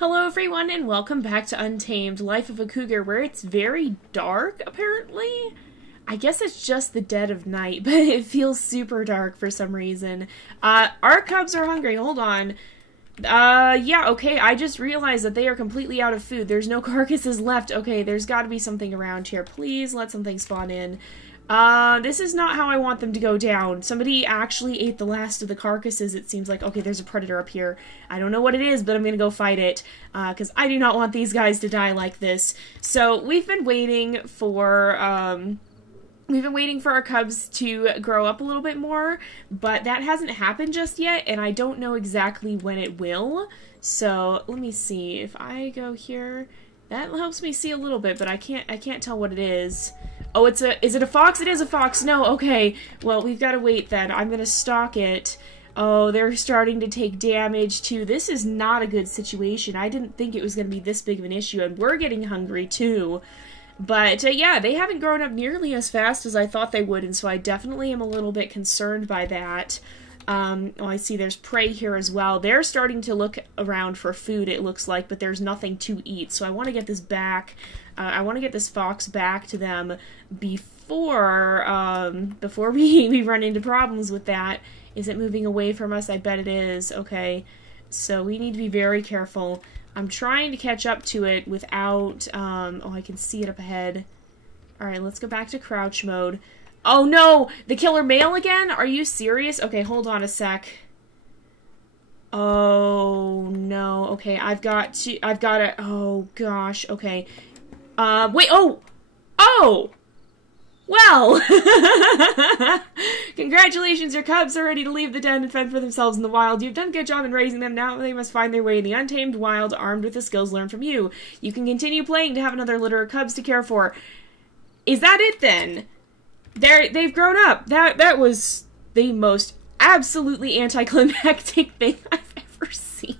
Hello everyone and welcome back to Untamed, Life of a Cougar, where it's very dark, apparently. I guess it's just the dead of night, but it feels super dark for some reason. Our cubs are hungry, hold on. Yeah, okay, I just realized that they are completely out of food. There's no carcasses left. Okay, there's gotta be something around here. Please let something spawn in. This is not how I want them to go down. Somebody actually ate the last of the carcasses, it seems like. Okay, there's a predator up here. I don't know what it is, but I'm gonna go fight it, because I do not want these guys to die like this. So, we've been waiting for our cubs to grow up a little bit more, but that hasn't happened just yet, and I don't know exactly when it will. So, let me see. If I go here, that helps me see a little bit, but I can't tell what it is. Oh, is it a fox? It is a fox. No, okay. Well, we've got to wait then. I'm gonna stalk it. Oh, they're starting to take damage too. This is not a good situation. I didn't think it was gonna be this big of an issue, and we're getting hungry too. But, yeah, they haven't grown up nearly as fast as I thought they would, and so I definitely am a little bit concerned by that. Oh, I see there's prey here as well. They're starting to look around for food, it looks like, but there's nothing to eat, so I want to get this back. I want to get this fox back to them before we run into problems with that. Is it moving away from us? I bet it is. Okay, so we need to be very careful. I'm trying to catch up to it without, oh, I can see it up ahead. Alright, let's go back to crouch mode. Oh no! The killer male again? Are you serious? Okay, hold on a sec. Oh no. Okay, I've got to, oh gosh, okay. Wait, oh! Oh! Well! Congratulations, your cubs are ready to leave the den and fend for themselves in the wild. You've done a good job in raising them. Now they must find their way in the untamed wild, armed with the skills learned from you. You can continue playing to have another litter of cubs to care for. Is that it, then? They've grown up. That was the most absolutely anticlimactic thing I've ever seen.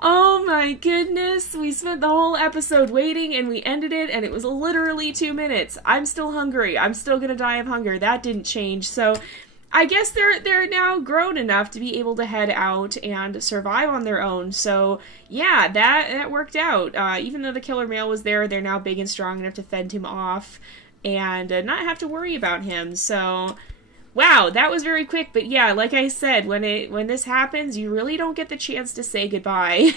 Oh my goodness, we spent the whole episode waiting and we ended it and it was literally 2 minutes. I'm still hungry. I'm still gonna die of hunger. That didn't change. So I guess they're now grown enough to be able to head out and survive on their own. So yeah, that worked out. Even though the killer male was there, they're now big and strong enough to fend him off and not have to worry about him. So wow, that was very quick, but yeah, like I said, when this happens, you really don't get the chance to say goodbye.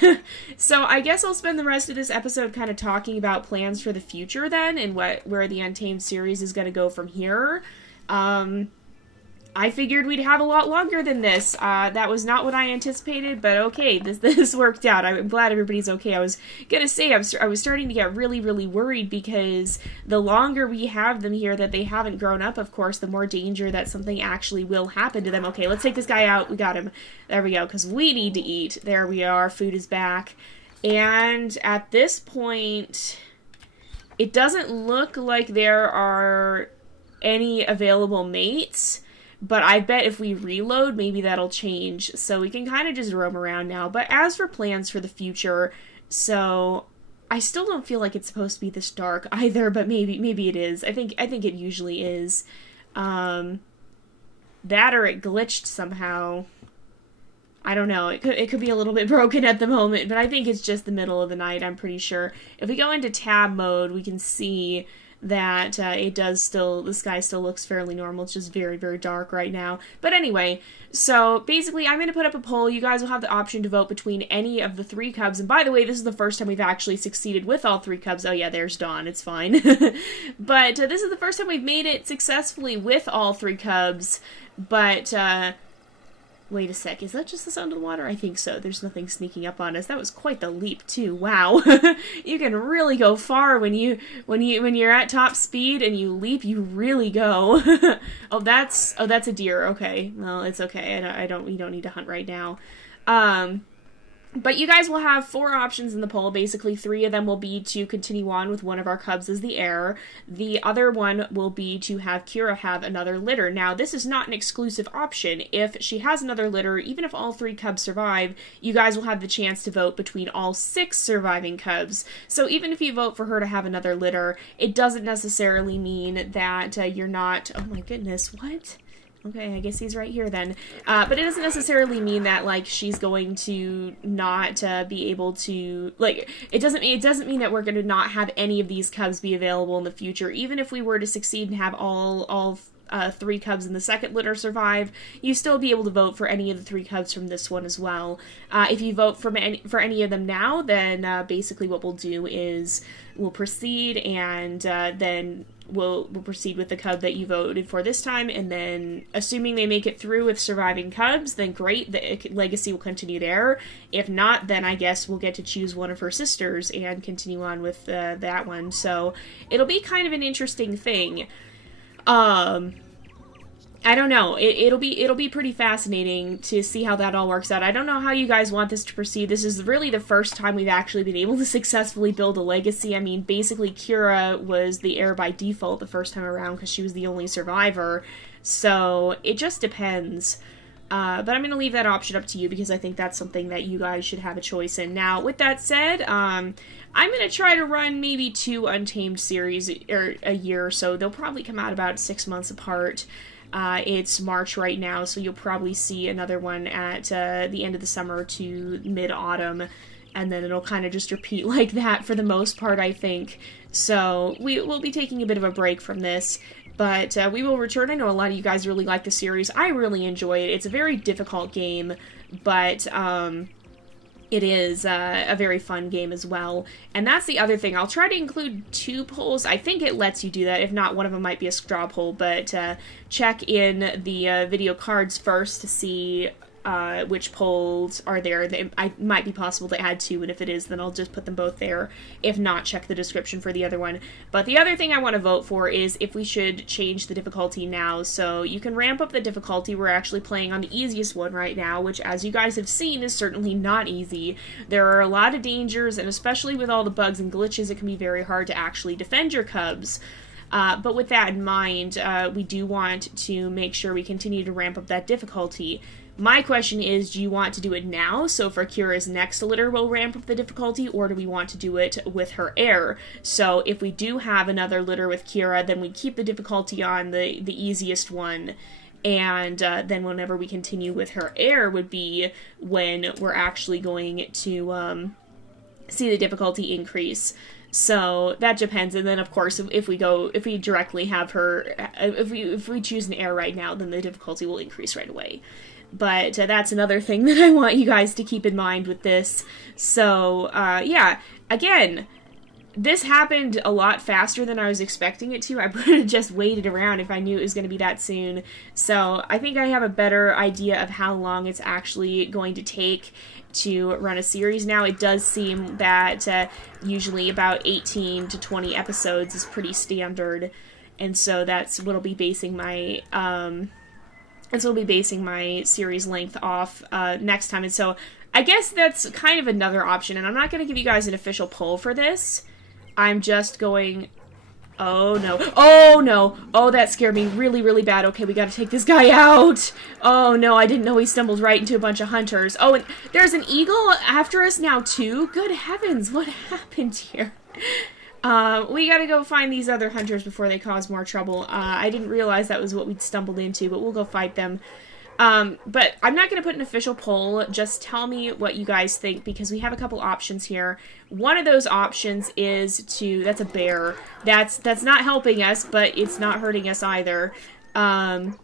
So I guess I'll spend the rest of this episode kind of talking about plans for the future then, and where the Untamed series is going to go from here. I figured we'd have a lot longer than this. That was not what I anticipated, but okay, this worked out. I'm glad everybody's okay. I was gonna say, I was starting to get really, really worried because the longer we have them here that they haven't grown up, of course, the more danger that something actually will happen to them. Okay, let's take this guy out. We got him. There we go, because we need to eat. There we are. Food is back. And at this point, it doesn't look like there are any available mates. But I bet if we reload, maybe that'll change. So we can kind of just roam around now. But as for plans for the future, so I still don't feel like it's supposed to be this dark either, but maybe it is. I think it usually is. That or it glitched somehow. I don't know. It could be a little bit broken at the moment, but I think it's just the middle of the night, I'm pretty sure. If we go into tab mode, we can see that the sky still looks fairly normal. It's just very, very dark right now. But anyway, so basically I'm going to put up a poll. You guys will have the option to vote between any of the 3 cubs. And by the way, this is the first time we've actually succeeded with all 3 cubs. Oh yeah, there's Dawn. It's fine. But this is the first time we've made it successfully with all 3 cubs. But wait a sec, is that just the sound of the water? I think so. There's nothing sneaking up on us. That was quite the leap too. Wow. You can really go far when you're at top speed and you leap, you really go. Oh, that's a deer. Okay. Well, it's okay. We don't need to hunt right now. But you guys will have 4 options in the poll. Basically, 3 of them will be to continue on with one of our cubs as the heir. The other one will be to have Kira have another litter. Now, this is not an exclusive option. If she has another litter, even if all 3 cubs survive, you guys will have the chance to vote between all 6 surviving cubs. So even if you vote for her to have another litter, it doesn't necessarily mean that you're not... Oh my goodness, what? Okay, I guess he's right here then. But it doesn't necessarily mean that, like, she's going to not be able to, like, it doesn't mean that we're going to not have any of these cubs be available in the future. Even if we were to succeed and have all 3 cubs in the second litter survive, you still be able to vote for any of the 3 cubs from this one as well. If you vote for any of them now, then basically what we'll do is we'll proceed, and then we'll proceed with the cub that you voted for this time, and then assuming they make it through with surviving cubs, then great, the legacy will continue there. If not, then I guess we'll get to choose one of her sisters and continue on with that one. So it'll be kind of an interesting thing. I don't know. It'll be pretty fascinating to see how that all works out. I don't know how you guys want this to proceed. This is really the first time we've actually been able to successfully build a legacy. I mean, basically, Kira was the heir by default the first time around because she was the only survivor. So it just depends. But I'm going to leave that option up to you because I think that's something that you guys should have a choice in. Now, with that said, I'm going to try to run maybe 2 Untamed series a year or so. They'll probably come out about 6 months apart. It's March right now, so you'll probably see another one at the end of the summer to mid-autumn, and then it'll kind of just repeat like that for the most part, I think. So we'll be taking a bit of a break from this, but we will return. I know a lot of you guys really like the series. I really enjoy it. It's a very difficult game, but it is a very fun game as well. And that's the other thing. I'll try to include 2 polls. I think it lets you do that. If not, one of them might be a straw poll, but check in the video cards first to see which polls are there. I might be possible to add 2, and if it is, then I'll just put them both there. If not, check the description for the other one. But the other thing I want to vote for is if we should change the difficulty now. So you can ramp up the difficulty. We're actually playing on the easiest one right now, which, as you guys have seen, is certainly not easy. There are a lot of dangers, and especially with all the bugs and glitches, it can be very hard to actually defend your cubs. But with that in mind, we do want to make sure we continue to ramp up that difficulty. My question is, do you want to do it now, so for Kira's next litter we'll ramp up the difficulty, or do we want to do it with her heir? So if we do have another litter with Kira, then we keep the difficulty on the easiest one, and then whenever we continue with her heir would be when we're actually going to see the difficulty increase. So that depends, and then of course if we directly have her, if we choose an heir right now, then the difficulty will increase right away. But that's another thing that I want you guys to keep in mind with this. So, yeah, again, this happened a lot faster than I was expecting it to. I would have just waited around if I knew it was going to be that soon. So I think I have a better idea of how long it's actually going to take to run a series now. It does seem that usually about 18 to 20 episodes is pretty standard. And so that's what I'll be basing my... And so I'll be basing my series length off next time. And so I guess that's kind of another option. And I'm not going to give you guys an official poll for this. I'm just going... Oh, no. Oh, no. Oh, that scared me really, really bad. Okay, we got to take this guy out. Oh, no. I didn't know he stumbled right into a bunch of hunters. Oh, and there's an eagle after us now, too. Good heavens. What happened here? We gotta go find these other hunters before they cause more trouble. I didn't realize that was what we'd stumbled into, but we'll go fight them. But I'm not gonna put an official poll. Just tell me what you guys think, because we have a couple options here. One of those options is to... That's a bear. That's not helping us, but it's not hurting us either. But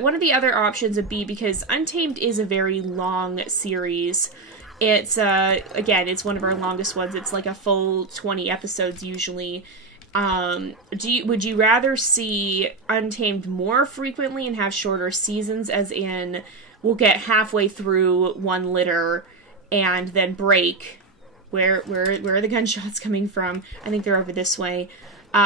one of the other options would be, because Untamed is a very long series... It's, again, it's one of our longest ones. It's like a full 20 episodes usually. Would you rather see Untamed more frequently and have shorter seasons, as in we'll get halfway through one litter and then break? Where are the gunshots coming from? I think they're over this way.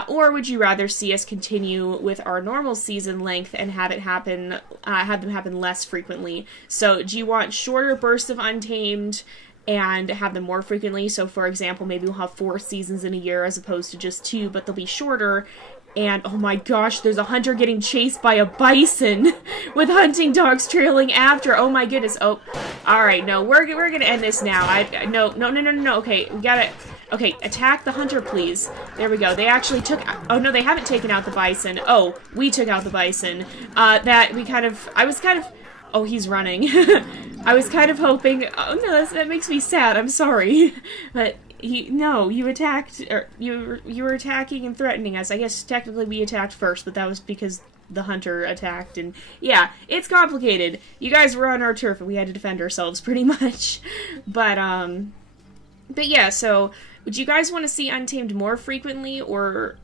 Or would you rather see us continue with our normal season length and have them happen less frequently? So do you want shorter bursts of Untamed and have them more frequently? So for example, maybe we'll have 4 seasons in a year as opposed to just 2, but they'll be shorter. And oh my gosh, there's a hunter getting chased by a bison with hunting dogs trailing after. Oh my goodness. Oh, all right. No, we're gonna end this now. No. Okay, we gotta. Okay, attack the hunter, please. There we go. They actually took... Oh, no, they haven't taken out the bison. Oh, we took out the bison. That we kind of... I was kind of... Oh, he's running. I was kind of hoping... Oh, no, that makes me sad. I'm sorry. But... No, you attacked... Or you were attacking and threatening us. I guess technically we attacked first, but that was because the hunter attacked. And yeah, it's complicated. You guys were on our turf and we had to defend ourselves pretty much. But yeah, so... Would you guys want to see Untamed more frequently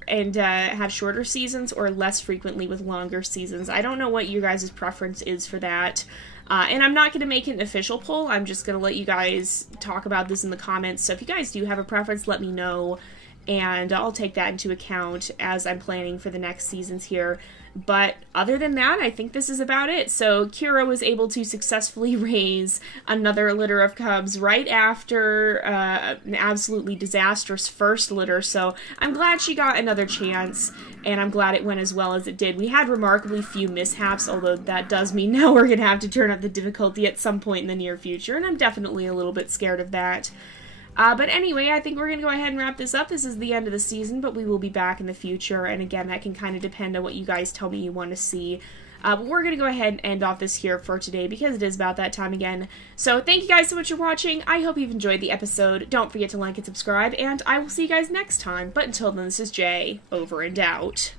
and have shorter seasons, or less frequently with longer seasons? I don't know what your guys' preference is for that. And I'm not going to make an official poll. I'm just going to let you guys talk about this in the comments. So if you guys do have a preference, let me know. And I'll take that into account as I'm planning for the next seasons here. But other than that, I think this is about it. So Kira was able to successfully raise another litter of cubs right after an absolutely disastrous first litter. So I'm glad she got another chance, and I'm glad it went as well as it did. We had remarkably few mishaps, although that does mean now we're going to have to turn up the difficulty at some point in the near future, and I'm definitely a little bit scared of that. But anyway, I think we're going to go ahead and wrap this up. This is the end of the season, but we will be back in the future. And again, that can kind of depend on what you guys tell me you want to see. But we're going to go ahead and end off this here for today because it is about that time again. So thank you guys so much for watching. I hope you've enjoyed the episode. Don't forget to like and subscribe, and I will see you guys next time. But until then, this is Jay, over and out.